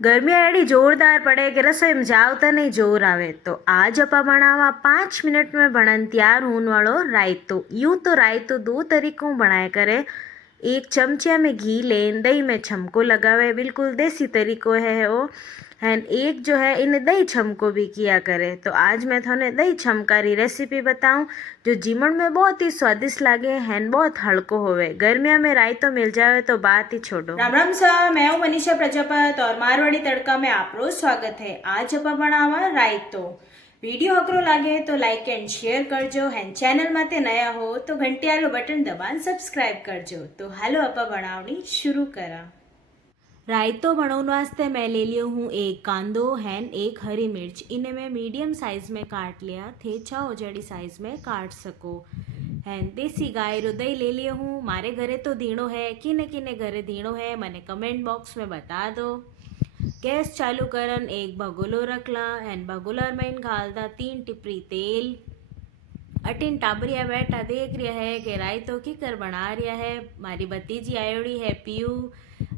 गर्मी एडी जोरदार पड़े कि रसोई में जावता नहीं जोर आवे। तो आज अपा बनावा 5 मिनट में बनन तैयार होने वालो रायतो। यूं तो रायतो दो तरीकों बनाया करे। एक चमचा में घी लें, दही में छमको लगावे, बिल्कुल देसी तरीको है वो। एंड एक जो है इन दही छमको भी किया करे। तो आज मैं थाने दही छमकारी रेसिपी बताऊं जो जीवन में बहुत ही स्वादिष्ट लागे एंड बहुत हल्को होवे। गर्मियों में रायतो मिल जावे तो बात ही छोड़ो। राम राम सा, मैं हूँ मनीषा प्रजापत और मारवाड़ी तड़का में आपरो स्वागत है। आज अपा बनावा रायतो। वीडियो हकरो लागे तो लाइक एंड शेयर करजो एंड चैनल माते नया हो तो घंटी आलो बटन दबान सब्सक्राइब करजो। तो हालो अपा बनावनी शुरू करा। रायतो बनाने वास्ते मैं ले लियो हूँ एक कांदो हैन एक हरी मिर्च। इन्हें मैं मीडियम साइज में काट लिया थे, 6 जड़ी साइज में काट सको। हैन देसी गाय रो दही ले लियो हूँ। मारे घरे तो दीणो है, किने किने घरे दीणो है मने कमेंट बॉक्स में बता दो। गैस चालू करन एक भगोलो रखला हैन भगोला में घालदा 3 टिपरी तेल। अटिन टाबरिया बैठा देख रहा है कि रायतो किकर बना रहा है। मारी भतीजी आयोड़ी है पीयू,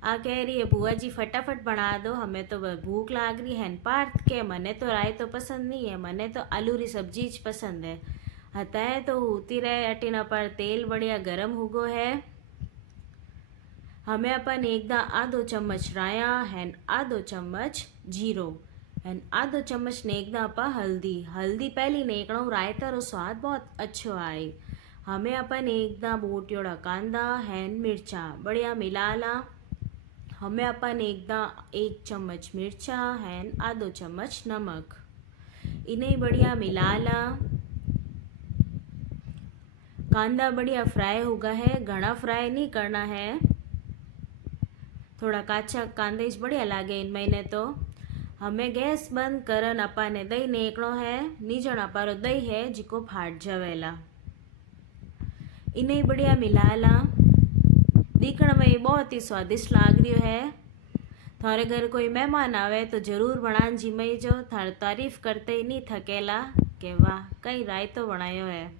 आ कह रही है बुआ जी फटाफट बना दो, हमें तो भूख लाग रही है। पार्थ के मने तो रायतो पसंद नहीं है, मने तो आलू री सब्जी ज पसंद है। हताए तो होती रहे। अटिन पर तेल बढ़िया गरम हुगो है। हमें अपन एकदा आधो चम्मच राया हैन आधो चम्मच जीरो एंड आधो चम्मच नेकदा अपा हल्दी। हल्दी पहली नेकणो रायता रो स्वाद बहुत अच्छो आए। हमें अपन एकदा बोटियोड़ा कांदा हैन मिर्चा बढ़िया मिलाला। हमें अपन एकदा 1 चम्मच मिर्चा हैन आधो चम्मच नमक, इन्हें बढ़िया मिलाला। कांदा बढ़िया फ्राई होगा है, घना फ्राई नहीं करना है, थोड़ा काचा कांदे ज बढ़िया लागे इन महीने। तो हमें गैस बंद करन अपा ने दही नेकणो है। नीजण अपारो दही है जिको फाट जावेला। इन्हें बढ़िया मिलाला। दिखण में बहुत ही स्वादिष्ट लाग रही है। थारे घर कोई मेहमान आवे तो जरूर बनान जिमई जो, थार तारीफ करते ही नहीं थकेला के वाह कई रायतो बनायो है।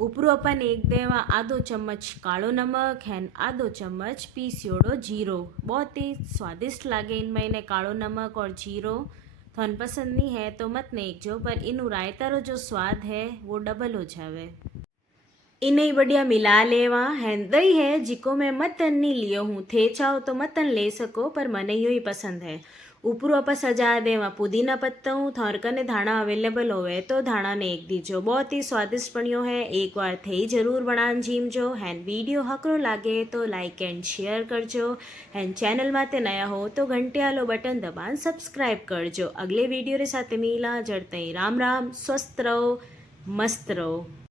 उपरू अपन एक देवा आधो चम्मच कालो नमक हैन आधो चम्मच पीसियोड़ो जीरो। बहुत ही स्वादिष्ट लागे इन महीने कालो नमक और जीरो। थन पसंद नहीं है तो मत नेकजो, पर इनू रायता रो जो स्वाद है वो डबल हो जावे। इन्हें बढ़िया मिला लेवा। हैन दही है जिको मैं मटन नहीं लियो हूँ, थे चाहो तो मटन ले सको पर मने यो ही पसंद है। ऊपरू आप सजा देवा पुदीना पत्ता। थार कने धाणा अवेलेबल होवे तो धाणा ने एक दीजो। बहुत ही स्वादिष्ट बनियो है, एक बार थे जरूर बनान जीमजो। हैन वीडियो हकरो लागे तो लाइक एंड शेयर करजो। हैन चैनल माते नया हो तो घंटे आलो बटन दबान सब्सक्राइब करजो। अगले वीडियो रे साथे मिला जड़ते राम राम। स्वस्थ रहो, मस्त रहो।